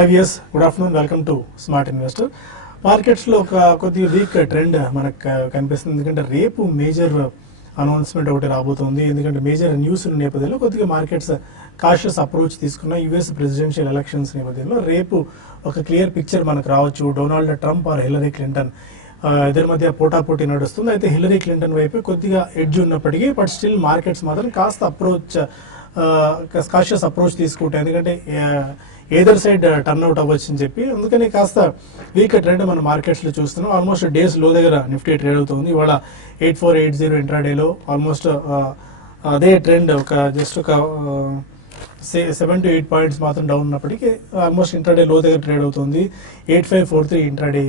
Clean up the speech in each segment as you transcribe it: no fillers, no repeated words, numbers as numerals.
IVS, good afternoon. Welcome to Smart Investor. మార్కెట్స్లో ఒక కొద్దిగా వీక్ ట్రెండ్ మనకు కనిపిస్తుంది. ఎందుకంటే రేపు మేజర్ అనౌన్స్మెంట్ ఒకటి రాబోతుంది. ఎందుకంటే మేజర్ న్యూస్ నేపథ్యంలో కొద్దిగా మార్కెట్స్ కాషియస్ అప్రోచ్ తీసుకున్న యుఎస్ ప్రెసిడెన్షియల్ ఎలక్షన్స్ నేపథ్యంలో రేపు ఒక క్లియర్ పిక్చర్ మనకు రావచ్చు. Donald Trump or Hillary Clinton ఇద్దరి మధ్య పోటాపోటీ నడుస్తుంది. అయితే హిల్లరీ క్లింటన్ వైపు కొద్దిగా ఎడ్జ్ ఉన్నప్పటికీ బట్ స్టిల్ మార్కెట్స్ మాత్రం కాస్త కాషియస్ అప్రోచ్ తీసుకుంటాయి. ఎందుకంటే ఏదర్ సైడ్ టర్న్అవుట్ అవ్వచ్చు అని చెప్పి అందుకని కాస్త వీక్ ట్రెండ్ మన మార్కెట్స్లో చూస్తున్నాం. ఆల్మోస్ట్ డేస్ లో దగ్గర నిఫ్టీ ట్రేడ్ అవుతుంది. ఇవాళ 8480 ఇంట్రాడేలో ఆల్మోస్ట్ అదే ట్రెండ్ ఒక జస్ట్ ఒక 7 to 8 పాయింట్స్ మాత్రం డౌన్ ఉన్నప్పటికీ ఆల్మోస్ట్ ఇంట్రాడే లో దగ్గర ట్రేడ్ అవుతుంది. 8543 ఇంట్రాడే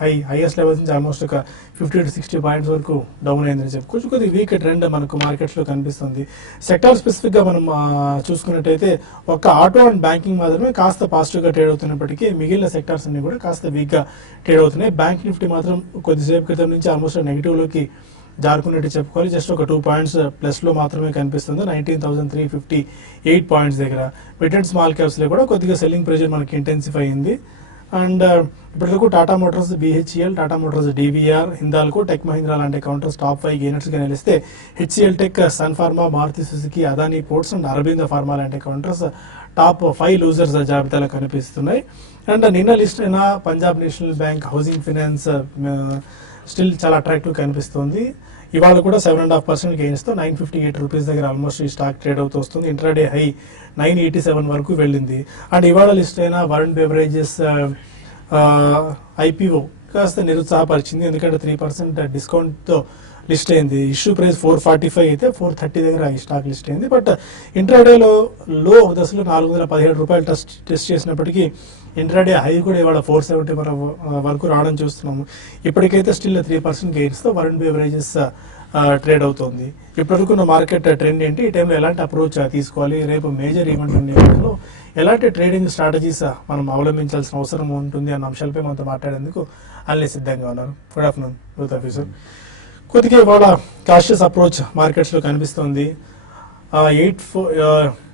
హైయెస్ట్ లెవెల్స్ నుంచి ఆల్మోస్ట్ ఒక 50 to 60 పాయింట్స్ వరకు డౌన్ అయిందని చెప్పుకోవచ్చు. కొద్దిగా వీక్ ట్రెండ్ మనకు మార్కెట్స్లో కనిపిస్తుంది. సెక్టార్ స్పెసిఫిక్గా మనం చూసుకున్నట్టయితే ఒక ఆటో అండ్ బ్యాంకింగ్ మాత్రమే కాస్త పాజిటివ్గా ట్రేడ్ అవుతున్నప్పటికీ మిగిలిన సెక్టార్స్ అన్ని కూడా కాస్త వీక్గా ట్రేడ్ అవుతున్నాయి. బ్యాంక్ నిఫ్టీ మాత్రం కొద్దిసేపు క్రితం నుంచి ఆల్మోస్ట్ నెగిటివ్లోకి జారుకున్నట్టు చెప్పుకోవాలి. జస్ట్ ఒక 2 పాయింట్స్ ప్లస్లో మాత్రమే కనిపిస్తుంది. 19,358 పాయింట్స్ దగ్గర. మిడ్ అండ్ స్మాల్ క్యాప్స్లో కూడా కొద్దిగా సెల్లింగ్ ప్రెజర్ మనకి ఇంటెన్సిఫై అయింది. అండ్ ఇప్పటివరకు Tata Motors, BHEL, Tata Motors DVR, Hindalco, Tech Mahindra లాంటి కౌంటర్స్ టాప్ 5 గెయినర్స్గా నిలిస్తే HCL Tech, Sun Pharma, Maruti Suzuki, Adani Ports and Aurobindo Pharma లాంటి కౌంటర్స్ టాప్ 5 లూజర్స్ జాబితాలో కనిపిస్తున్నాయి. అండ్ నిన్న లిస్ట్ అయిన Punjab National Bank, Housing Finance still చాలా అట్రాక్టివ్ కనిపిస్తుంది. ఇవాళ కూడా 7.5% గెయిన్స్తో 958 రూపీస్ దగ్గర ఆల్మోస్ట్ ఈ స్టాక్ ట్రేడ్ అవుతూ వస్తుంది. ఇంట్రాడే హై 987 వరకు వెళ్ళింది. అండ్ ఇవాళ లిస్ట్ అయిన వరుణ్ బెవరేజెస్ IPO కాస్త నిరుత్సాహపరిచింది. ఎందుకంటే 3% డిస్కౌంట్తో లిస్ట్ అయింది. ఇష్యూ ప్రైస్ 445 అయితే 430 దగ్గర ఈ స్టాక్ లిస్ట్ అయింది. బట్ ఇంట్రాడేలో లో ఒక దశలో 417 రూపాయలు టెస్ట్ చేసినప్పటికీ ఇంట్రాడే హై కూడా ఇవాళ 470 వరకు రావడం చూస్తున్నాము. ఇప్పటికైతే స్టిల్ 3% గెయిన్స్తో వరుణ్ బెవరేజెస్ ట్రేడ్ అవుతుంది. ఇప్పటివరకు ఉన్న మార్కెట్ ట్రెండ్ ఏంటి, ఈ టైంలో ఎలాంటి అప్రోచ్ తీసుకోవాలి, రేపు మేజర్ ఈవెంట్ ఉండేలో ఎలాంటి ట్రేడింగ్ స్ట్రాటజీస్ మనం అవలంబించాల్సిన అవసరం ఉంటుంది అన్న అంశాలపై మనతో మాట్లాడేందుకు అన్నీ సిద్ధంగా ఉన్నారు. Good afternoon both of you sir. కొద్దిగా ఇవాళ కాషియస్ అప్రోచ్ మార్కెట్స్లో కనిపిస్తుంది.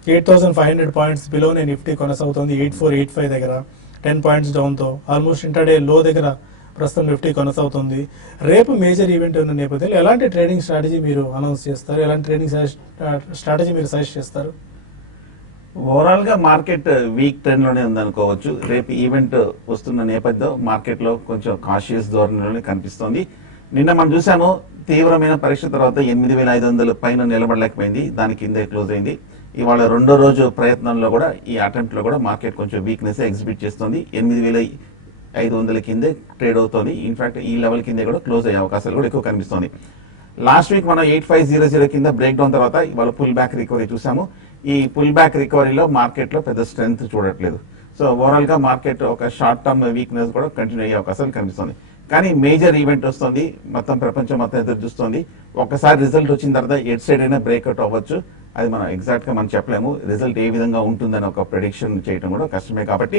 8,500 పాయింట్స్ బిలోనే నిఫ్టీ కొనసాగుతుంది. 8485 దగ్గర 10 పాయింట్స్ డౌన్తో ఆల్మోస్ట్ ఇంటర్డే లో దగ్గర ప్రస్తుతం నిఫ్టీ కొనసాగుతుంది. రేపు మేజర్ ఈవెంట్ ఉన్న నేపథ్యంలో ఎలాంటి ట్రేడింగ్ స్ట్రాటజీ మీరు అనౌన్స్ చేస్తారు, ఎలాంటి ట్రేడింగ్ స్ట్రాటజీ మీరు సజెస్ట్ చేస్తారు? ఓవరాల్ గా మార్కెట్ వీక్ ట్రెండ్ లోనే ఉందనుకోవచ్చు. రేపు ఈవెంట్ వస్తున్న నేపథ్యంలో మార్కెట్ లో కొంచెం కాషియస్ ధోరణిలోనే కనిపిస్తోంది. నిన్న మనం చూసాము, తీవ్రమైన పరీక్ష తర్వాత 8,500 పైన నిలబడలేకపోయింది, దాని కిందే క్లోజ్ అయింది. ఇవాళ రెండో రోజు ప్రయత్నంలో కూడా ఈ అటెంప్ట్ లో కూడా మార్కెట్ కొంచెం వీక్నెస్ ఎగ్జిబిట్ చేస్తుంది. 8,500 కిందే ట్రేడ్ అవుతుంది. ఇన్ఫాక్ట్ ఈ లెవెల్ కిందే కూడా క్లోజ్ అయ్యే అవకాశాలు కూడా ఎక్కువ కనిపిస్తుంది. లాస్ట్ వీక్ మనం 8500 కింద బ్రేక్ డౌన్ తర్వాత ఇవాళ పుల్ బ్యాక్ రికవరీ చూసాము. ఈ పుల్ బ్యాక్ రికవరీలో మార్కెట్ లో పెద్ద స్ట్రెంగ్త్ చూడట్లేదు. సో ఓవరాల్ గా మార్కెట్ ఒక షార్ట్ టర్మ్ వీక్నెస్ కూడా కంటిన్యూ అయ్యే అవకాశాలు కనిపిస్తుంది. కానీ మేజర్ ఈవెంట్ వస్తుంది, మొత్తం ప్రపంచం మొత్తం ఎదురు చూస్తుంది. ఒక్కసారి రిజల్ట్ వచ్చిన తర్వాత ఎట్ సైడ్ అయినా బ్రేక్అవుట్ అవ్వచ్చు. అది మనం ఎగ్జాక్ట్ గా మనం చెప్పలేము. రిజల్ట్ ఏ విధంగా ఉంటుందని ఒక ప్రెడిక్షన్ చేయడం కూడా కష్టమే. కాబట్టి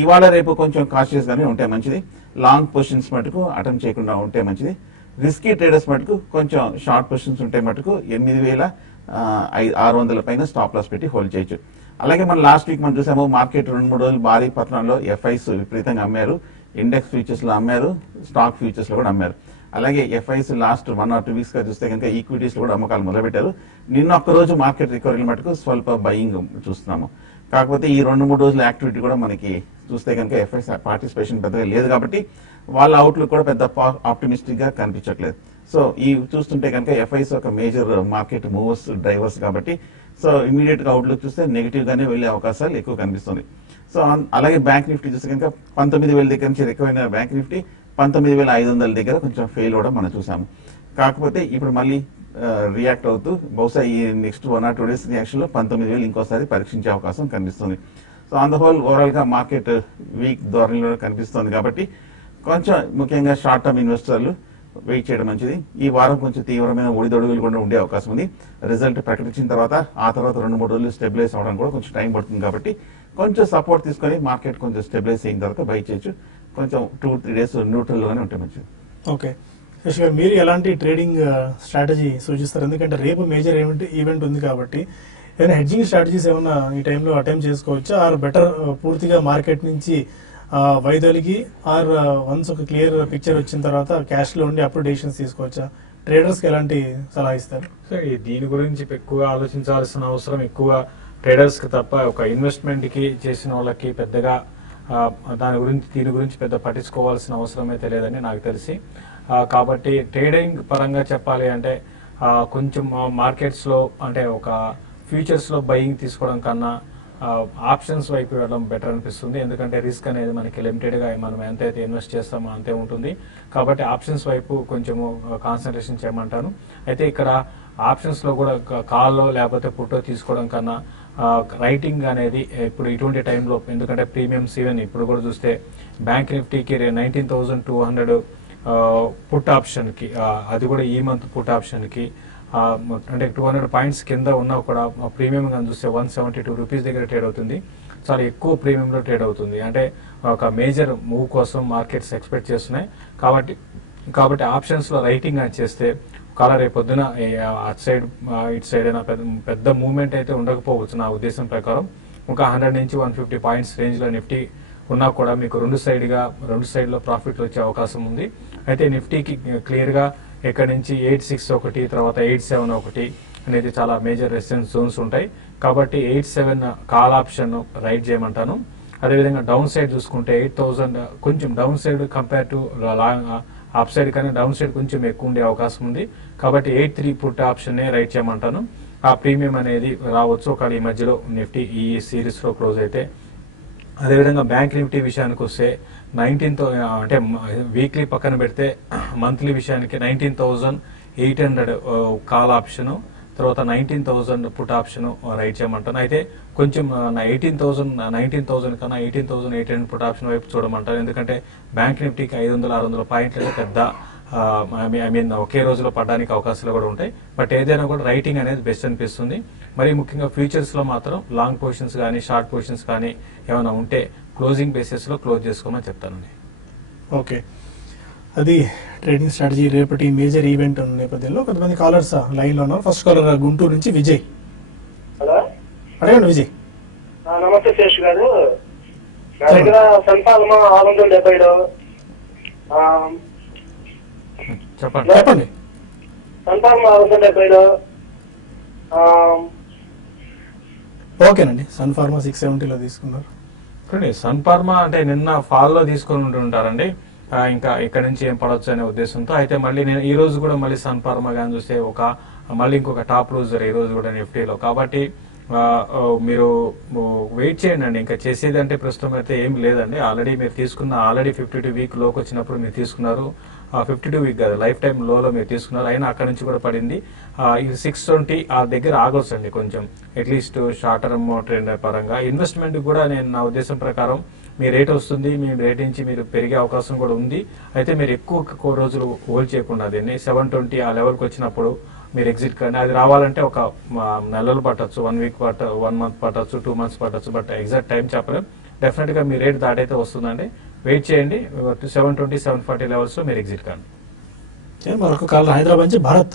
ఇవాళ రేపు కొంచెం కాషియస్ గానే ఉంటే మంచిది. లాంగ్ పొజిషన్స్ మటుకు అటెంప్ట్ చేయకుండా ఉంటే మంచిది. రిస్కీ ట్రేడర్స్ మటుకు కొంచెం షార్ట్ పొజిషన్స్ ఉంటే మటుకు 8,600 పైన స్టాప్ లాస్ పెట్టి హోల్డ్ చేయొచ్చు. అలాగే మనం లాస్ట్ వీక్ మనం చూసాము, మార్కెట్ 2-3 రోజులు భారీ పతనంలో FIs విపరీతంగా అమ్మారు. ఇండెక్స్ ఫ్యూచర్స్ లో అమ్మారు, స్టాక్ ఫ్యూచర్స్ లో కూడా అమ్మారు. అలాగే FIs లాస్ట్ 1 or 2 వీక్స్ గా చూస్తే కనుక ఈక్విటీస్ లో కూడా అమ్మకాలు మొదలుపెట్టారు. నిన్న ఒక్కరోజు మార్కెట్ రికవరీ మటుకు స్వల్ప బయింగ్ చూస్తున్నాము. కాకపోతే ఈ 2-3 రోజుల యాక్టివిటీ కూడా మనకి చూస్తే కనుక FIs పార్టిసిపేషన్ పెద్దగా లేదు కాబట్టి వాళ్ళ అవుట్లుక్ కూడా పెద్ద ఆప్టిమిస్టిక్ గా కనిపించట్లేదు. సో ఈ చూస్తుంటే కనుక FIs ఒక మేజర్ మార్కెట్ మూవర్స్, డ్రైవర్స్ కాబట్టి సో ఇమీడియట్ గా అవుట్లుక్ చూస్తే నెగిటివ్ గానే వెళ్లే అవకాశాలు ఎక్కువ కనిపిస్తుంది. సో అలాగే బ్యాంక్ నిఫ్టీ చూస్తే కనుక 19,000 దగ్గర నుంచి ఎక్కువైన బ్యాంక్ నిఫ్టీ 19,500 దగ్గర కొంచెం ఫెయిల్ అవడం మనం చూసాము. కాకపోతే ఇప్పుడు మళ్ళీ రియాక్ట్ అవుతూ బహుశా ఈ నెక్స్ట్ 1 or 2 డేస్ రియాక్షన్ లో 19,000 ఇంకోసారి పరీక్షించే అవకాశం కనిపిస్తుంది. So on the whole overall గా మార్కెట్ వీక్ ధోరణిలో కనిపిస్తుంది. కాబట్టి కొంచెం ముఖ్యంగా షార్ట్ టర్మ్ ఇన్వెస్టర్లు వెయిట్ చేయడం మంచిది. ఈ వారం కొంచెం తీవ్రమైన ఒడిదొడుగులు కూడా ఉండే అవకాశం ఉంది. రిజల్ట్ ప్రకటించిన తర్వాత ఆ తర్వాత 2-3 రోజులు స్టెబిలైజ్ అవడం కూడా కొంచెం టైం పడుతుంది. కాబట్టి కొంచెం సపోర్ట్ తీసుకొని మార్కెట్ కొంచెం స్టెబిలైజ్ అయిన తర్వాత బై చేయొచ్చు. కొంచెం 2-3 డేస్ న్యూట్రల్ గానే ఉంటే మంచిది. ఓకే, మీరు ఎలాంటి ట్రేడింగ్ స్ట్రాటజీ సూచిస్తారు? ఎందుకంటే రేపు మేజర్ ఈవెంట్ ఉంది కాబట్టి ఏదైనా హెడ్జింగ్ స్ట్రాటజీస్ ఏమైనా ఈ టైంలో అటెంప్ట్ చేసుకోవచ్చా, ఆర్ బెటర్ పూర్తిగా మార్కెట్ నుంచి వైదొలిగి, ఆర్ వన్స్ ఒక క్లియర్ పిక్చర్ వచ్చిన తర్వాత క్యాష్లో ఉండి అప్పుడు డెసిషన్స్ తీసుకోవచ్చా? ట్రేడర్స్కి ఎలాంటి సలహా ఇస్తారు? సో దీని గురించి ఎక్కువగా ఆలోచించాల్సిన అవసరం ఎక్కువ ట్రేడర్స్కి తప్ప ఒక ఇన్వెస్ట్మెంట్కి చేసిన వాళ్ళకి పెద్దగా దీని గురించి పెద్ద పట్టించుకోవాల్సిన అవసరం అయితే లేదని నాకు తెలిసి. కాబట్టి ట్రేడింగ్ పరంగా చెప్పాలి అంటే కొంచెం మార్కెట్స్లో అంటే ఒక ఫ్యూచర్స్లో బయింగ్ తీసుకోవడం కన్నా ఆప్షన్స్ వైపు వెళ్ళడం బెటర్ అనిపిస్తుంది. ఎందుకంటే రిస్క్ అనేది మనకి లిమిటెడ్గా మనం ఎంతైతే ఇన్వెస్ట్ చేస్తామో అంతే ఉంటుంది. కాబట్టి ఆప్షన్స్ వైపు కొంచెము కాన్సన్ట్రేషన్ చేయమంటాను. అయితే ఇక్కడ ఆప్షన్స్లో కూడా కాల్లో లేకపోతే పుట్టో తీసుకోవడం కన్నా రైటింగ్ అనేది ఇప్పుడు ఇటువంటి టైంలో, ఎందుకంటే ప్రీమియమ్స్ ఈవెన్ ఇప్పుడు కూడా చూస్తే బ్యాంక్ నిఫ్టీకి 19,200 పుట్ ఆప్షన్కి, అది కూడా ఈ మంత్ పుట్ ఆప్షన్కి అంటే 200 పాయింట్స్ కింద ఉన్నా కూడా ప్రీమియం కానీ చూస్తే 172 రూపీస్ దగ్గర ట్రేడ్ అవుతుంది. చాలా ఎక్కువ ప్రీమియంలో ట్రేడ్ అవుతుంది. అంటే ఒక మేజర్ మూవ్ కోసం మార్కెట్స్ ఎక్స్పెక్ట్ చేస్తున్నాయి. కాబట్టి ఆప్షన్స్లో రైటింగ్ అని చేస్తే ఒకవేళ రేపు పొద్దున అటు సైడ్ ఇటు సైడ్ అయినా పెద్ద మూవ్మెంట్ అయితే ఉండకపోవచ్చు నా ఉద్దేశం ప్రకారం. ఒక 100 నుంచి 150 పాయింట్స్ రేంజ్లో నిఫ్టీ ఉన్నా కూడా మీకు రెండు సైడ్లో ప్రాఫిట్లు వచ్చే అవకాశం ఉంది. అయితే నిఫ్టీకి క్లియర్గా ఇక్కడ నుంచి 861 తర్వాత 871 అనేది చాలా మేజర్ రెసిస్టెన్స్ జోన్స్ ఉంటాయి. కాబట్టి 87 కాల్ ఆప్షన్ రైట్ చేయమంటాను. అదేవిధంగా డౌన్ సైడ్ చూసుకుంటే 8,000 కొంచెం down side compare to up side కానీ డౌన్ సైడ్ కొంచెం ఎక్కువ ఉండే అవకాశం ఉంది. కాబట్టి 83 పుట్ ఆప్షన్నే రైట్ చేయమంటాను. ఆ ప్రీమియం అనేది రావచ్చు ఒకవేళ ఈ మధ్యలో నిఫ్టీ ఈ సిరీస్లో క్లోజ్ అయితే. అదేవిధంగా బ్యాంక్ నిఫ్టీ విషయానికి వస్తే 19th అంటే వీక్లీ పక్కన పెడితే మంత్లీ విషయానికి 19,800 కాల్ ఆప్షను, తర్వాత 19,000 పుట్ ఆప్షన్ రైట్ చేయమంటాను. అయితే కొంచెం 19,000 కన్నా 18,800 పుట్ ఆప్షన్ వైపు చూడమంటాను. ఎందుకంటే బ్యాంక్ నిఫ్టీకి 500-600 పాయింట్లు పెద్ద ఐ మీన్ ఒకే రోజులో పడడానికి అవకాశాలు కూడా ఉంటాయి. బట్ ఏదైనా కూడా రైటింగ్ అనేది బెస్ట్ అనిపిస్తుంది. మరి ముఖ్యంగా ఫ్యూచర్స్లో మాత్రం లాంగ్ పొజిషన్స్ కానీ షార్ట్ పొజిషన్స్ కానీ ఏమైనా ఉంటే క్లోజింగ్ బేసిస్లో క్లోజ్ చేసుకోమని చెప్తానండి. ఓకే, అది ట్రేడింగ్ స్ట్రాటజీ. రేపటి మేజర్ ఈవెంట్ ఉన్న నేపథ్యంలో కొంతమంది కాలర్స్ లైన్లో ఉన్నారు. ఫస్ట్ కాలర్ గుంటూరు నుంచి విజయ్. హలో, అడగండి విజయ్. నమస్తే శేష్ గారు. నా దగ్గర సన్ఫార్మా 670 చెప్పండి. సన్ఫార్మా 670 ఓకేనండి. సన్ ఫార్మా 670లో తీసుకున్నారు. సన్ ఫార్మా అంటే నిన్న ఫాల్లో తీసుకొని ఉంటుంటారండి. ఇంకా ఇక్కడ నుంచి ఏం పడవచ్చు అనే ఉద్దేశంతో. అయితే మళ్ళీ నేను ఈ రోజు కూడా మళ్ళీ సన్ ఫార్మా కానీ చూస్తే మళ్ళీ ఇంకొక టాప్ లూజర్ ఈ రోజు కూడా నిఫ్టీలో. కాబట్టి మీరు వెయిట్ చేయండి అండి. ఇంకా చేసేది అంటే ప్రస్తుతం అయితే ఏం లేదండి. ఆల్రెడీ 52 వీక్ లోకి వచ్చినప్పుడు మీరు తీసుకున్నారు. 52 వీక్ కాదు, లైఫ్ టైం లోలో మీరు తీసుకున్నారు. అయినా అక్కడ నుంచి కూడా పడింది. ఇది 620 ఆ దగ్గర ఆగొచ్చండి కొంచెం, అట్లీస్ట్ షార్ట్ టర్మ్ ట్రెండ్ పరంగా. ఇన్వెస్ట్మెంట్ కూడా నేను నా ఉద్దేశం ప్రకారం మీ రేట్ వస్తుంది, మీ రేట్ నుంచి మీరు పెరిగే అవకాశం కూడా ఉంది. అయితే మీరు ఎక్కువ రోజులు హోల్డ్ చేయకుండా దీన్ని 720 ఆ లెవెల్కి వచ్చినప్పుడు మీరు ఎగ్జిట్ కానీ. అది రావాలంటే ఒక నెలలు పట్టచ్చు, 1 మంత్ పట్టచ్చు, 2 months పట్టచ్చు. బట్ ఎగ్జాక్ట్ టైం చెప్పలేం. డెఫినెట్గా మీ రేట్ దాటైతే వస్తుందండి. వెయిట్ చేయండి. 720, 740 లెవెల్స్లో మీరు ఎగ్జిట్ కాండి. మరొక కాల్ హైదరాబాద్ నుంచి భరత్.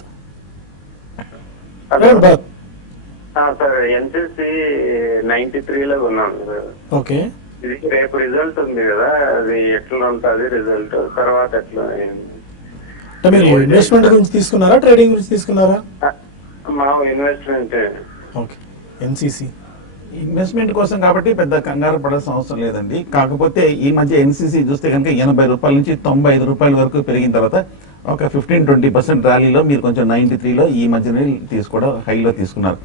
సార్ ఎన్సిసి 93లో ఉన్నాను సార్. ఓకే, ఇది రేపు రిజల్ట్ ఉంది కదా, అది ఎట్లా ఉంటుంది రిజల్ట్, తర్వాత ఎట్లా? అంటే మీరు ఇన్వెస్ట్మెంట్ గురించి తీసుకున్నారా, ట్రేడింగ్ గురించి తీసుకున్నారా? మా ఇన్వెస్ట్మెంట్. ఓకే, ఎన్సిసి ఇన్వెస్ట్మెంట్ కోసం కాబట్టి పెద్ద కంగారు పడాల్సిన అవసరం లేదండి. కాకపోతే ఈ మధ్య ఎన్సీసీ చూస్తే కనుక 80 రూపాయల నుంచి 95 రూపాయల వరకు పెరిగిన తర్వాత ఒక 15-20% ర్యాలీలో మీరు కొంచెం 93లో ఈ మధ్యనే తీసుకోవడం హైలో తీసుకున్నారు.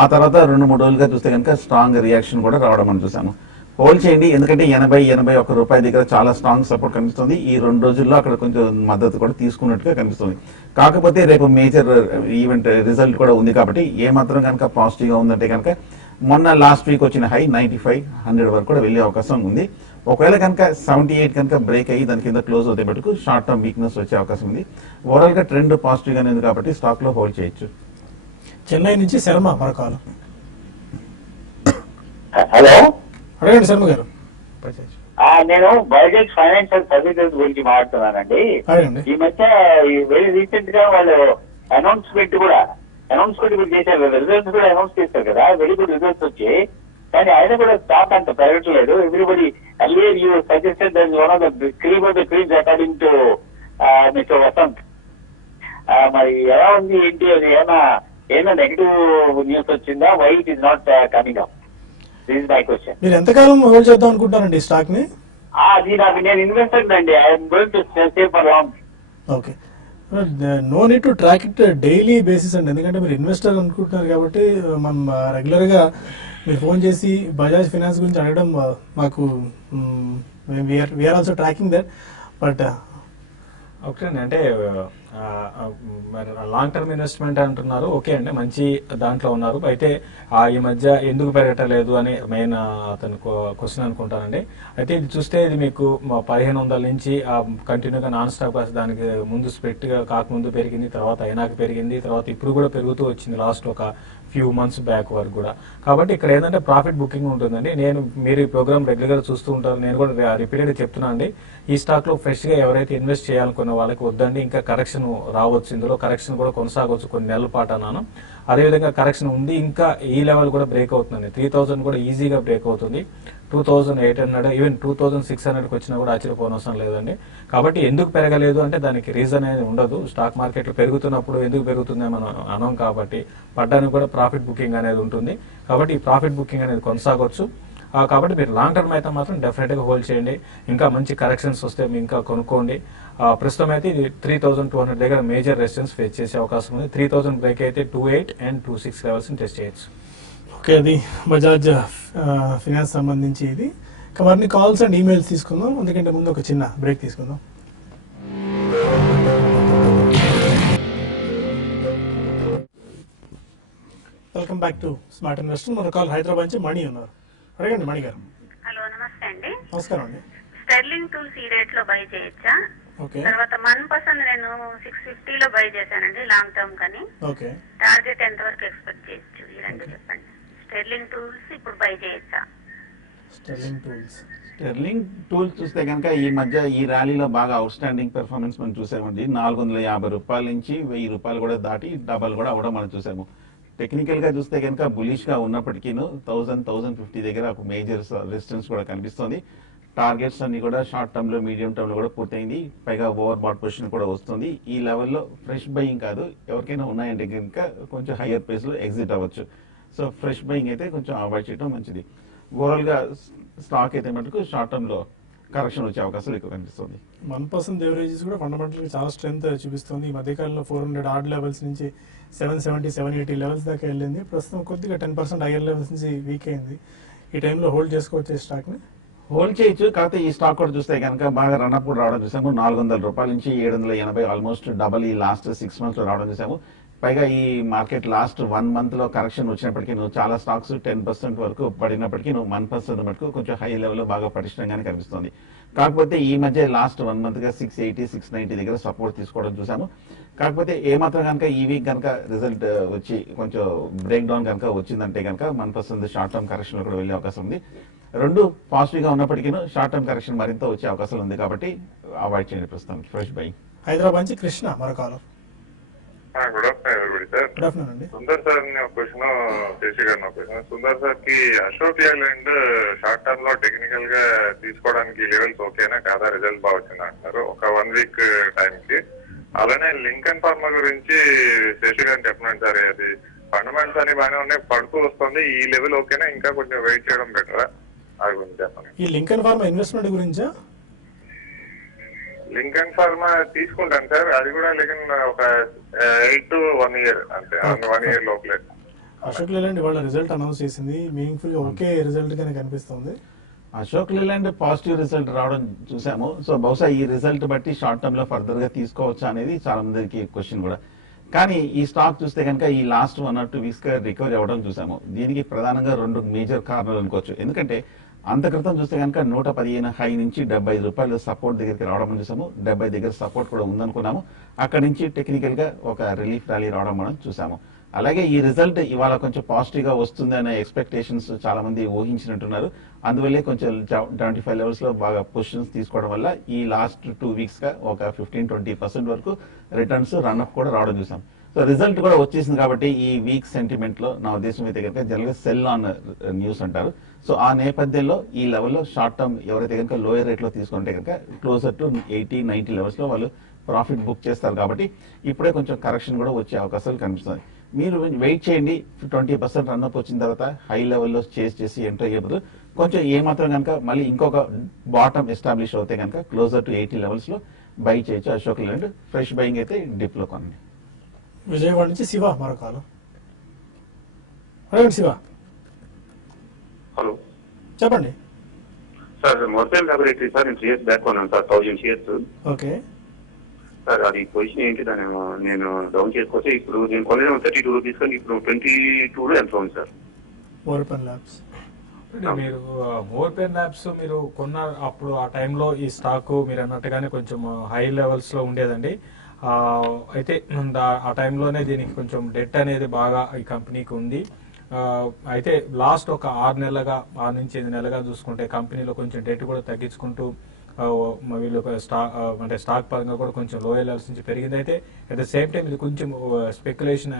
ఆ తర్వాత 2-3 రోజులుగా చూస్తే కనుక స్ట్రాంగ్ రియాక్షన్ కూడా రావడం మనం చూసాము. హోల్డ్ చేయండి, ఎందుకంటే 80-81 రూపాయల దగ్గర చాలా స్ట్రాంగ్ సపోర్ట్ కనిపిస్తుంది. ఈ 2 రోజుల్లో అక్కడ కొంచెం మద్దతు కూడా తీసుకున్నట్టుగా కనిపిస్తుంది. కాకపోతే రేపు మేజర్ ఈవెంట్ రిజల్ట్ కూడా ఉంది కాబట్టి ఏమాత్రం కనుక పాజిటివ్గా ఉందంటే కనుక మొన్న లాస్ట్ వీక్ వచ్చిన హై 95-100 వరకు కూడా వెళ్ళే అవకాశం ఉంది. ఒకవేళ కనుక 78 కనుక బ్రేక్ అయ్యి దాని కింద క్లోజ్ అవుతే మటుకు షార్ట్ టర్మ్ వీక్నెస్ వచ్చే అవకాశం ఉంది. ఓవరాల్ గా ట్రెండ్ పాజిటివ్ గానే ఉంది కాబట్టి స్టాక్ లో హోల్డ్ చేయొచ్చు. చెన్నై నుంచి శర్మ మరొక. హలో, అడగండి శర్మ గారు. నేను బయోటెక్ ఫైనాన్షియల్ సర్వీసెస్ గురించి మాట్లాడుతున్నానండి. అడగండి. ఈ మధ్య వెరీ రీసెంట్ గా వాళ్ళు అనౌన్స్మెంట్ కూడా అనౌన్స్మెంట్ కూడా చేశారు కదా, రిజల్ట్స్ కూడా అనౌన్స్ చేశారు కదా, వెరీ గుడ్ రిజల్ట్స్ వచ్చాయి. కానీ ఆయన కూడా స్టాక్ అంత పెరగట్లేదు. Everybody earlier you suggested that one of the cream of the creams according to mister Vasant. మరి ఎలా ఉంది ఏంటి అది, ఏమైనా నెగిటివ్ న్యూస్ వచ్చిందా? Why it is not coming up? This is my question. మీరు ఎంతకాలం హోల్డ్ చేద్దాం అనుకుంటారండి ఈ స్టాక్ ని? అది నేను ఇన్వెస్టర్ అండి. I'm going to save for long. Okay, no need to track it daily basis అండి, ఎందుకంటే మీరు ఇన్వెస్టర్ అనుకుంటున్నారు కాబట్టి మనం రెగ్యులర్గా మీరు ఫోన్ చేసి బజాజ్ ఫైనాన్స్ గురించి అడగడం మాకు we're also tracking that. But okay అండి, అంటే లాంగ్ టర్మ్ ఇన్వెస్ట్మెంట్ అంటున్నారు. ఓకే అండి, మంచి దాంట్లో ఉన్నారు. అయితే ఈ మధ్య ఎందుకు పెరగటలేదు అని మెయిన్ అతను క్వశ్చన్ అనుకుంటానండి. అయితే ఇది చూస్తే ఇది మీకు 1500 నుంచి కంటిన్యూగా నాన్ స్టాప్ దానికి ముందు స్ప్రెట్ కాకముందు పెరిగింది, తర్వాత అయినాక పెరిగింది, తర్వాత ఇప్పుడు కూడా పెరుగుతూ వచ్చింది లాస్ట్ ఒక ఫ్యూ మంత్స్ బ్యాక్ వరకు కూడా. కాబట్టి ఇక్కడ ఏంటంటే ప్రాఫిట్ బుకింగ్ ఉంటుందండి. మీరు ఈ ప్రోగ్రామ్ రెగ్యులర్గా చూస్తూ ఉంటారు, నేను కూడా రిపీటెడ్గా చెప్తున్నా అండి. ఈ స్టాక్ లో ఫ్రెష్ గా ఎవరైతే ఇన్వెస్ట్ చేయాలనుకున్న వాళ్ళకి వద్దండి, ఇంకా కరెక్షన్ రావచ్చు, ఇందులో కరెక్షన్ కూడా కొనసాగవచ్చు కొన్ని నెలల పాటు అన్నాను. అదేవిధంగా కరెక్షన్ ఉంది, ఇంకా ఈ లెవెల్ కూడా బ్రేక్ అవుతుందండి. 3000 కూడా ఈజీగా బ్రేక్ అవుతుంది. 2800 ఈవెన్ 2600కి వచ్చినా కూడా ఆశ్చర్యపోనవసరం లేదండి. కాబట్టి ఎందుకు పెరగలేదు అంటే దానికి రీజన్ అనేది ఉండదు. స్టాక్ మార్కెట్లో పెరుగుతున్నప్పుడు ఎందుకు పెరుగుతుందని మనం అనం, కాబట్టి పడ్డానికి కూడా ప్రాఫిట్ బుకింగ్ అనేది ఉంటుంది. కాబట్టి ఈ ప్రాఫిట్ బుకింగ్ అనేది కొనసాగవచ్చు. కాబట్టి మీరు లాంగ్ టర్మ్ అయితే మాత్రం డెఫినెట్గా హోల్డ్ చేయండి. ఇంకా మంచి కరెక్షన్స్ వస్తే మీరు ఇంకా కొనుక్కోండి. ప్రస్తుతం అయితే ఇది 3200 దగ్గర మేజర్ రెసిస్టెన్స్ ఫేస్ చేసే అవకాశం ఉంది. 3000 బ్రేక్ అయితే 28 and 26 లెవెల్స్ టెస్ట్ చేయొచ్చు. ఓకే, అది బజాజ్ ఫైనాన్స్ సంబంధించి ఇది. మరిన్ని కాల్స్ అండ్ ఈమెయిల్స్ తీసుకుందాం, ఎందుకంటే ముందు ఒక చిన్న బ్రేక్ తీసుకుందాం. Welcome back to smart investor. మన కాల్ హైదరాబాద్ నుంచి మణి ఉన్నారు. అడగండి మణి గారు. హలో, నమస్తే అండి. నమస్కారం అండి. స్టెర్లింగ్ టూల్స్ ఈ రేట్ లో బై చేయొచ్చా? ఓకే. తర్వాత 1% నేను 650 లో బై చేశానండి లాంగ్ టర్మ్ కానీ. ఓకే. టార్గెట్ ఎంత వరకు ఎక్స్పెక్ట్ చేయొచ్చు? ఈ రెండు చెప్పండి. స్టెర్లింగ్ టూల్స్ ఇప్పుడు బై చేయొచ్చా? స్టెర్లింగ్ టూల్స్ చూస్తే కనుక ఈ మధ్య ఈ ర్యాలీలో బాగా అవుట్ స్టాండింగ్ పెర్ఫార్మెన్స్ మనం చూసామండి. 450 రూపాయల నుంచి 1000 రూపాయలు కూడా దాటి డబల్ కూడా అవడం మనం చూసాము. టెక్నికల్ గా చూస్తే కనుక బులిష్ గా ఉన్నప్పటికీ 1000-1050 దగ్గర ఒక మేజర్ రెసిస్టెన్స్ కూడా కనిపిస్తుంది. టార్గెట్స్ అన్ని కూడా షార్ట్ టర్మ్ లో మీడియం టర్మ్ లో కూడా పూర్తయింది. పైగా ఓవర్ బాట్ పొజిషన్ కూడా వస్తుంది. ఈ లెవెల్లో ఫ్రెష్ బయింగ్ కాదు, ఎవరికైనా ఉన్నాయంటే కనుక కొంచెం హయ్యర్ పేస్ లో ఎగ్జిట్ అవ్వచ్చు. సో ఫ్రెష్ బయింగ్ అయితే కొంచెం అవాయిడ్ చేయడం మంచిది. ఓవరాల్ గా స్టాక్ అయితే మటుకు షార్ట్ టర్మ్ లో కరెక్షన్ వచ్చే అవకాశాలు ఎక్కువ కనిపిస్తుంది. 1% ఎవరేజెస్ కూడా ఫండమెంటల్ చాలా స్ట్రెంత్ చూపిస్తుంది. ఈ మధ్యకాలంలో 400 ఆర్డ్ లెవెల్స్ నుంచి 770-780 లెవెల్స్ దాకా వెళ్ళింది. ప్రస్తుతం కొద్దిగా 10% హైయర్ లెవెల్స్ నుంచి వీక్ అయింది. ఈ టైంలో హోల్డ్ చేసుకోవచ్చు స్టాక్ ని? హోల్డ్ చేయొచ్చు. కాకపోతే ఈ స్టాక్ కూడా చూస్తే కనుక బాగా రన్అప్ కూడా రావడం చూసాము. 400 రూపాయల నుంచి 780, ఆల్మోస్ట్ డబల్ ఈ లాస్ట్ 6 months లో రావడం చూసాము. పైగా ఈ మార్కెట్ లాస్ట్ 1 month లో కరెక్షన్ వచ్చినప్పటికీ చాలా స్టాక్స్ 10% వరకు పడినప్పటికీ 1% మటుకు కొంచెం హై లెవెల్లో బాగా పటిష్టంగానే కనిపిస్తుంది. కాకపోతే ఈ మధ్య లాస్ట్ 1 month గా 680-690 దగ్గర సపోర్ట్ తీసుకోవడం చూసాము. కాకపోతే ఏమాత్రం కనుక ఈ వీక్ కనుక రిజల్ట్ వచ్చి కొంచెం బ్రేక్ డౌన్ కనుక వచ్చిందంటే కనుక 1% షార్ట్ టర్మ్ కరెక్షన్ లో కూడా వెళ్ళే అవకాశం ఉంది. రెండు పాజిటివ్ గా ఉన్నప్పటికీ షార్ట్ టర్మ్ కరెక్షన్ మరింత వచ్చే అవకాశం ఉంది. కాబట్టి అవాయిడ్ చేయండి ప్రస్తుతానికి ఫ్రెష్ బై. హైదరాబాద్ నుంచి కృష్ణ మరో caller. Good afternoon sir. Good afternoon అండి. సుందర్ సార్ ఒక క్వశ్చన్, శశి గారిని ఒక క్వశ్చన్. సుందర్ సార్ కి అశోక్ లేలాండ్ షార్ట్ టర్మ్ లో టెక్నికల్ గా తీసుకోవడానికి లెవెల్స్ ఓకేనా కాదా? రిజల్ట్ బాగా వచ్చింది అంటున్నారు ఒక 1 week టైం కి. అలానే లింకన్ ఫార్మా గురించి శశి గారిని చెప్పండి సార్. అది ఫండమెంటల్స్ అని బాగానే ఉన్నాయి, పడుతూ వస్తుంది. ఈ లెవెల్ ఓకేనా, ఇంకా కొంచెం వెయిట్ చేయడం బెటరా? అది గురించి చెప్పండి. ఈ లింకన్ ఫార్మా ఇన్వెస్ట్మెంట్ గురించా? లింకన్ ఫార్మా తీసుకుంటాను సార్. అది కూడా లింకన్ ఒక 8 to 1 year అంటే 1 year లోపలే. అశోక్ లేలాండ్ వాళ్ళ రిజల్ట్ అనౌన్స్ చేసింది. మీనింగ్ఫుల్ గా ఒకే రిజల్ట్ గానే కనిపిస్తుంది. అశోక్ లేలాండ్ పాజిటివ్ రిజల్ట్ రావడం చూసాము. సో బహుశా ఈ రిజల్ట్ బట్టి షార్ట్ టర్మ్ లో ఫర్దర్ గా తీసుకోవచ్చా అనేది చాలా మందికి క్వశ్చన్ కూడా. కానీ ఈ స్టాక్ చూస్తే కనుక ఈ లాస్ట్ 1 or 2 weeks గా రికవరీ అవ్వడం చూసాము. దీనికి ప్రధానంగా 2 మేజర్ కారణాలు అనుకోవచ్చు. ఎందుకంటే అంత క్రితం చూస్తే కనుక 115 హై నుంచి 75 రూపాయలు సపోర్ట్ దగ్గరికి రావడం చూసాము. 70 దగ్గర సపోర్ట్ కూడా ఉందనుకున్నాము. అక్కడి నుంచి టెక్నికల్ గా ఒక రిలీఫ్ ర్యాలీ రావడం మనం చూసాము. అలాగే ఈ రిజల్ట్ ఇవాళ కొంచెం పాజిటివ్ గా వస్తుంది అనే ఎక్స్పెక్టేషన్స్ చాలా మంది ఊహించినట్టున్నారు. అందువల్లే కొంచెం 75 లెవెల్స్ లో బాగా పొజిషన్స్ తీసుకోవడం వల్ల ఈ లాస్ట్ 2 weeks గా ఒక 15-20% వరకు రిటర్న్స్ రన్అప్ కూడా రావడం చూసాం. సో రిజల్ట్ కూడా వచ్చేసింది కాబట్టి ఈ వీక్ సెంటిమెంట్ లో నా ఉద్దేశం అయితే కనుక జనరల్ గా సెల్ ఆన్ న్యూస్ అంటారు. సో ఆ నేపథ్యంలో ఈ లెవెల్లో షార్ట్ టర్మ్ ఎవరైతే కనుక లోయర్ రేట్ లో తీసుకుంటే కనుక క్లోజర్ టు 80-90 లెవెల్స్ లో వాళ్ళు ప్రాఫిట్ బుక్ చేస్తారు. కాబట్టి ఇప్పుడే కొంచెం కరెక్షన్ కూడా వచ్చే అవకాశాలు కనిపిస్తుంది. మీరు వెయిట్ చేయండి, 20% రన్అప్ వచ్చిన తర్వాత హై లెవెల్లో చేసి ఎంటర్ అయ్యే బదులు కొంచెం ఏమాత్రం కనుక మళ్ళీ ఇంకొక బాటమ్ ఎస్టాబ్లిష్ అవుతే కనుక క్లోజర్ టు 80 లెవెల్స్ లో బై చేయొచ్చు. అశోక్ లేలాండ్ ఫ్రెష్ బయింగ్ అయితే డిప్ లో కొనండి. విజయవాడ నుంచి శివ మరొకాలు. అడగండి శివ. హలో చెప్పండి సార్. మొబైల్ లాబొరేటరీ సార్, నేను 3 years బ్యాక్ కొన్నాను సార్, 1000 షేర్స్ ఓకే సార్. అది పొజిషన్ ఏంటి, దాన్ని నేను డౌన్ చేసుకోవచ్చు. ఇప్పుడు నేను కొనడం 32 రూపీస్ కానీ ఇప్పుడు 22 ఎంత ఉంది సార్? Open labs. మీరు మోర్ పెన్ ల్యాబ్స్ మీరు కొన్న అప్పుడు ఆ టైంలో ఈ స్టాక్ మీరు అన్నట్టుగానే కొంచెం హై లెవెల్స్ లో ఉండేదండి. అయితే ఆ టైంలోనే దీనికి కొంచెం డెట్ అనేది బాగా ఈ కంపెనీకి ఉంది. అయితే లాస్ట్ ఒక 6 నుంచి 8 నెలలుగా చూసుకుంటే కంపెనీలో కొంచెం డెట్ కూడా తగ్గించుకుంటూ వీళ్ళు అంటే స్టాక్ పరంగా కూడా కొంచెం లోయర్ లెవెల్స్ నుంచి పెరిగింది. అయితే అట్ ద సేమ్ టైం ఇది కొంచెం స్పెక్యులేషన్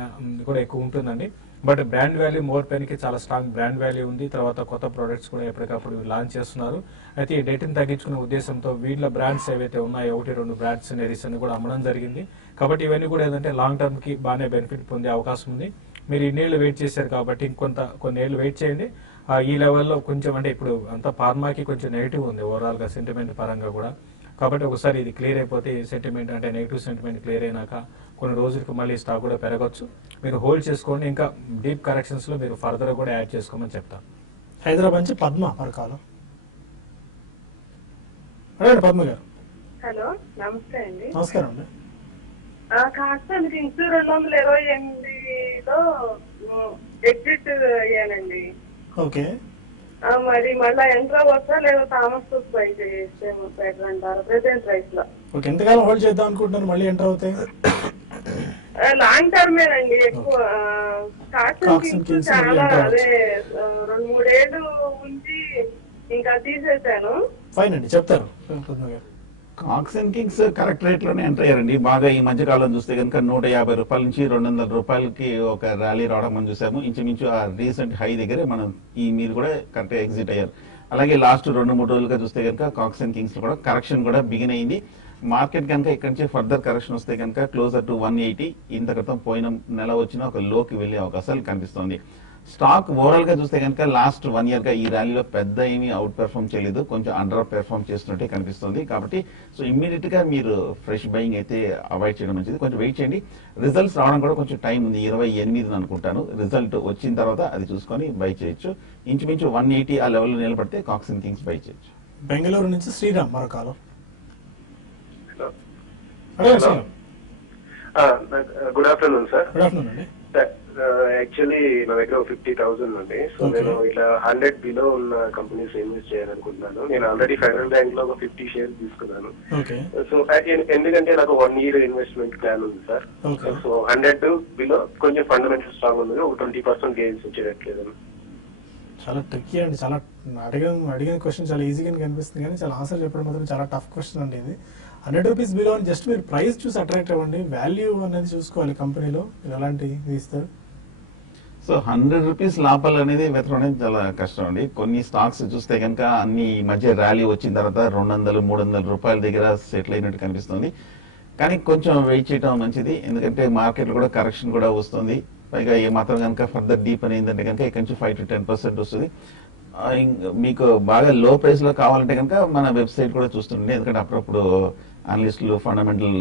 కూడా ఎక్కువ ఉంటుందండి. But brand value more pen కి చాలా స్ట్రాంగ్ బ్రాండ్ వాల్యూ ఉంది. తర్వాత కొత్త ప్రొడక్ట్స్ కూడా ఎప్పటికప్పుడు లాంచ్ చేస్తున్నారు. అయితే ఈ డేట్ని తగ్గించుకునే ఉద్దేశంతో వీళ్ళ బ్రాండ్స్ ఏవైతే ఉన్నాయో 1-2 బ్రాండ్స్ రీసెంట్ కూడా అమ్మడం జరిగింది. కాబట్టి ఇవన్నీ కూడా ఏంటంటే లాంగ్ టర్మ్ కి బాగానే బెనిఫిట్ పొందే అవకాశం ఉంది. మీరు ఇన్నేళ్ళు వెయిట్ చేశారు కాబట్టి కొన్ని ఏళ్ళు వెయిట్ చేయండి. ఈ లెవెల్లో కొంచెం అంటే ఇప్పుడు అంతా ఫార్మాకి కొంచెం నెగిటివ్ ఉంది ఓవరాల్ గా సెంటిమెంట్ పరంగా కూడా. కాబట్టి ఒకసారి ఇది క్లియర్ అయిపోతే సెంటిమెంట్ అంటే నెగిటివ్ సెంటిమెంట్ క్లియర్ అయినాక కొన్ని రోజులకు మళ్ళీ స్టాక్ కూడా పెరగచ్చు. మీరు హోల్డ్ చేసుకోండి. ఇంకా డీప్ కరెక్షన్స్ లో మీరు ఫర్దర్ కూడా యాడ్ చేసుకోమని చెప్తాను. హైదరాబాద్ నుంచి పద్మ మరొకాలు. అడగండి పద్మ గారు. హలో నమస్తే అండి. నమస్కారం అండి. కాస్త మీకు ఇన్సూర్ 228లో ఎగ్జిట్ అయ్యానండి. ఓకే మరి మళ్ళీ ఎంట్రా వస్తా లేదా థామస్ కుక్ బై చేస్తే బెటర్ అంటారు ప్రెసెంట్ ప్రైస్ లో? ఓకే ఎంతకాలం హోల్డ్ చేద్దాం అనుకుంటున్నారు? మళ్ళీ ఎంటర్ అవుతాయి? లాంగ్ టర్మేనండి. ఎక్కువ చాలా అదే 2-3 ఏళ్ళు ఉంచి ఇంకా తీసేసాను. ఫైన్ అండి, చెప్తారు పద్మ గారు. Cox and Kings correct rate లోనే ఎంటర్ అయ్యారండి. బాగా ఈ మధ్య కాలం చూస్తే కనుక 150 రూపాయల నుంచి 200 రూపాయలకి ఒక ర్యాలీ రావడం మనం చూసాము. ఇంచుమించు ఆ రీసెంట్ హై దగ్గరే మనం మీరు కూడా కరెక్ట్ ఎగ్జిట్ అయ్యారు. అలాగే లాస్ట్ 2-3 రోజులుగా చూస్తే కనుక కాక్స్ అండ్ కింగ్స్ కూడా కరెక్షన్ కూడా బిగిన్ అయింది. మార్కెట్ కనుక ఇక్కడ నుంచి ఫర్దర్ కరెక్షన్ వస్తే కనుక క్లోజర్ టు 180 ఇంత క్రితం పోయిన నెల వచ్చిన ఒక లోకి వెళ్లే అవకాశాలు కనిపిస్తుంది. స్టాక్ ఓవరాల్ గా చూస్తే కనుక లాస్ట్ 1 year గా ఈ ర్యాలీలో పెద్ద ఏమీ అవుట్ పెర్ఫార్మ్ చేయలేదు, కొంచెం అండర్ పెర్ఫార్మ్ చేస్తున్నట్టే కనిపిస్తుంది. కాబట్టి సో ఇమ్మీడియట్ గా మీరు ఫ్రెష్ బయింగ్ అయితే అవాయిడ్ చేయడం మంచిది. కొంచెం వెయిట్ చేయండి. రిజల్ట్స్ రావడం కూడా కొంచెం టైం ఉంది, 28 అనుకుంటాను. రిజల్ట్ వచ్చిన తర్వాత అది చూసుకొని బై చేయొచ్చు. ఇంచుమించు 180 ఆ లెవెల్లో నిలబడితే కాక్స్ అండ్ కింగ్స్ బై చేయొచ్చు. బెంగళూరు నుంచి శ్రీరామ్ మరొకాలు. Good afternoon sir. Good afternoon అండి. యాక్చువల్లీ నా దగ్గర 50,000 ఉంది. సో నేను ఇట్లా 100 బిలో ఉన్న కంపెనీస్ ఇన్వెస్ట్ చేయాలనుకుంటున్నాను. నేను ఆల్రెడీ ఫెడరల్ బ్యాంక్ లో ఒక 50 షేర్స్ తీసుకున్నాను. సో ఎందుకంటే నాకు 1 year ఇన్వెస్ట్మెంట్ ప్లాన్ ఉంది సార్. సో 100 బిలో కొంచెం ఫండమెంటల్ స్ట్రాంగ్ ఉంది, ఒక 20% గెయిన్స్ వచ్చేటట్లేదు. చాలా ట్రిక్కీ అండి. చాలా అడిగిన క్వశ్చన్ చాలా ఈజీగా కనిపిస్తుంది కానీ చాలా ఆన్సర్ చెప్పడం మాత్రం చాలా టఫ్ క్వశ్చన్ అండి ఇది. 100 రూపీస్ బిలో అని జస్ట్ మీరు ప్రైస్ చూసి అట్రాక్ట్ అవ్వండి, వాల్యూ అనేది చూసుకోవాలి కంపెనీలో. ఎలాంటి ఇస్తారు? సో 100 రూపీస్ లాభాలు అనేది వెతకడం చాలా కష్టం అండి. కొన్ని స్టాక్స్ చూస్తే కనుక అన్ని ఈ మధ్య ర్యాలీ వచ్చిన తర్వాత 200-300 రూపాయల దగ్గర సెటిల్ అయినట్టు కనిపిస్తుంది. కానీ కొంచెం వెయిట్ చేయడం మంచిది, ఎందుకంటే మార్కెట్ కూడా కరెక్షన్ కూడా వస్తుంది. పైగా ఏ మాత్రం కనుక ఫర్దర్ డీప్ అని ఏంటంటే కనుక ఇక్కడ నుంచి 5-10% వస్తుంది. మీకు బాగా లో ప్రైస్ లో కావాలంటే కనుక మన వెబ్సైట్ కూడా చూస్తుండే, ఎందుకంటే అప్పుడప్పుడు అనలిస్టులు ఫండమెంటల్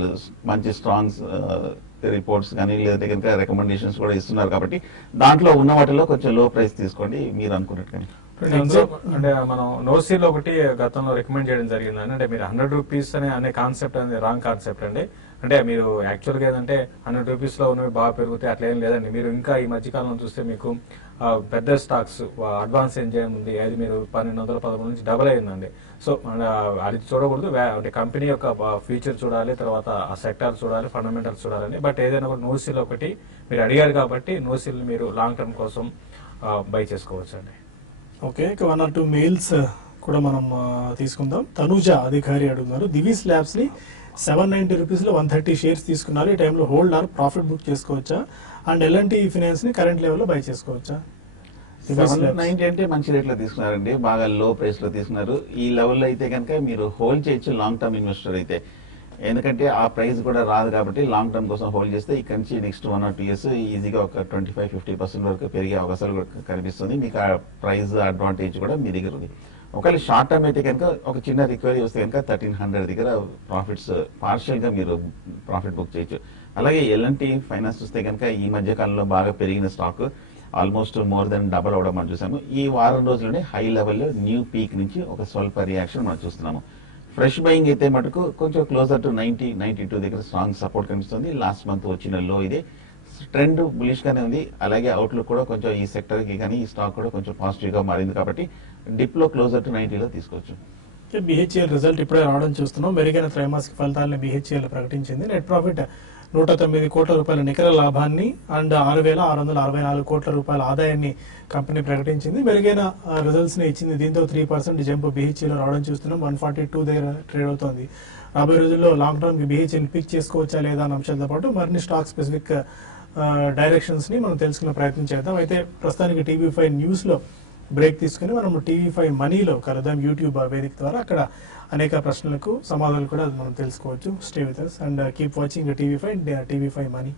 మంచి స్ట్రాంగ్ రిపోర్ట్స్ కానీ లేదంటే కనుక రికమెండేషన్స్ కూడా ఇస్తున్నారు. కాబట్టి దాంట్లో ఉన్న వాటిలో కొంచెం లో ప్రైస్ తీసుకోండి మీరు అనుకున్నట్టు. అంటే మనం నోసీలో ఒకటి గతంలో రికమెండ్ చేయడం జరిగింది. అంటే మీరు 100 రూపీస్ అనే కాన్సెప్ట్ అనేది రాంగ్ కాన్సెప్ట్ అండి. అంటే మీరు యాక్చువల్ గా ఏదంటే 100 రూపీస్ లో ఉన్నవి బాగా పెరుగుతాయి అట్లా ఏం లేదండి. మీరు ఇంకా ఈ మధ్యకాలంలో చూస్తే మీకు పెద్ద స్టాక్స్ అడ్వాన్స్ ఏం చేయడం ఉంది, అది మీరు 1213 నుంచి డబుల్ అయిందండి. సో అది చూడకూడదు, అంటే కంపెనీ యొక్క ఫ్యూచర్ చూడాలి, తర్వాత ఆ సెక్టార్ చూడాలి, ఫండమెంటల్స్ చూడాలని. బట్ ఏదైనా కూడా నోసీల్ ఒకటి మీరు అడిగారు కాబట్టి నోసీల్ మీరు లాంగ్ టర్మ్ కోసం బై చేసుకోవచ్చు అండి. ఓకే, ఇక 1 or 2 మెయిల్స్ కూడా మనం తీసుకుందాం. తనుజ అధికారి అడుగుతున్నారు, దివీస్ ల్యాబ్స్ ని 790 రూపీస్లో 130 షేర్స్ తీసుకున్నారు. ఈ టైంలో హోల్డ్ ఆర్ ప్రాఫిట్ బుక్ చేసుకోవచ్చా? అండ్ ఎల్ఎన్టీ ఫైనాన్స్ని కరెంట్ లెవెల్లో బై చేసుకోవచ్చా? 790 అంటే మంచి రేట్ లో తీసుకున్నారండి, బాగా లో ప్రైస్ లో తీసుకున్నారు. ఈ లెవెల్లో అయితే కనుక మీరు హోల్డ్ చేయొచ్చు లాంగ్ టర్మ్ ఇన్వెస్టర్ అయితే, ఎందుకంటే ఆ ప్రైస్ కూడా రాదు కాబట్టి లాంగ్ టర్మ్ కోసం హోల్డ్ చేస్తే ఇక్కడ నుంచి నెక్స్ట్ 1 or 2 years ఈజీగా ఒక 25-50% వరకు పెరిగే అవకాశాలు కూడా కనిపిస్తుంది. మీకు ఆ ప్రైస్ అడ్వాంటేజ్ కూడా మీ దగ్గర ఉంది. ఒకవేళ షార్ట్ టర్మ్ అయితే కనుక ఒక చిన్న రికవరీ వస్తే కనుక 1300 దగ్గర ప్రాఫిట్స్ పార్షియల్ గా మీరు ప్రాఫిట్ బుక్ చేయొచ్చు. అలాగే ఎల్ఎన్టీ ఫైనాన్స్ చూస్తే కనుక ఈ మధ్య కాలంలో బాగా పెరిగిన stock, almost more than double అవడం మనం చూసాము. ఈ వారం రోజుల్లోనే హై లెవెల్లో న్యూ పీక్ నుంచి ఒక స్వల్ప రియాక్షన్ మనం చూస్తున్నాము. ఫ్రెష్ బయింగ్ అయితే మటుకు కొంచెం క్లోజర్ టు 90-92 దగ్గర స్ట్రాంగ్ సపోర్ట్ కనిపిస్తుంది. లాస్ట్ మంత్ వచ్చిన లో ఇదే. ట్రెండ్ బులిష్ గానే ఉంది. అలాగే అవుట్లుక్ కూడా కొంచెం ఈ సెక్టర్ కి కానీ ఈ స్టాక్ కూడా కొంచెం పాజిటివ్ గా మారింది కాబట్టి డిప్ లో క్లోజర్ టు 90లో తీసుకోవచ్చు. BHEL రిజల్ట్ ఇప్పుడే రావడం చూస్తున్నాం. మెరుగైన త్రైమాసిక ఫలితాలను BHEL ప్రకటించింది. నెట్ ప్రాఫిట్ 109 కోట్ల రూపాయల నికర లాభాన్ని అండ్ 6,664 కోట్ల రూపాయల ఆదాయాన్ని కంపెనీ ప్రకటించింది. మెరుగైన రిజల్ట్స్ ని ఇచ్చింది. దీంతో 3% జంప్ BHEL రావడం చూస్తున్నాం. 142 దగ్గర ట్రేడ్ అవుతోంది. రాబోయే రోజుల్లో లాంగ్ టర్మ్ కి BHEL పిక్ చేసుకోవచ్చా లేదా అన్న అంశాలతో పాటు మరిన్ని స్టాక్ స్పెసిఫిక్ డైరెక్షన్స్ ని మనం తెలుసుకునే ప్రయత్నం చేద్దాం. అయితే ప్రస్తుతానికి TV5 న్యూస్ లో బ్రేక్ తీసుకుని మనం TV5 మనీలో కలుద్దాం. యూట్యూబ్ వేదిక ద్వారా అక్కడ అనేక ప్రశ్నలకు సమాధానాలు కూడా మనం తెలుసుకోవచ్చు. Stay with us and keep watching TV5 and TV5 money.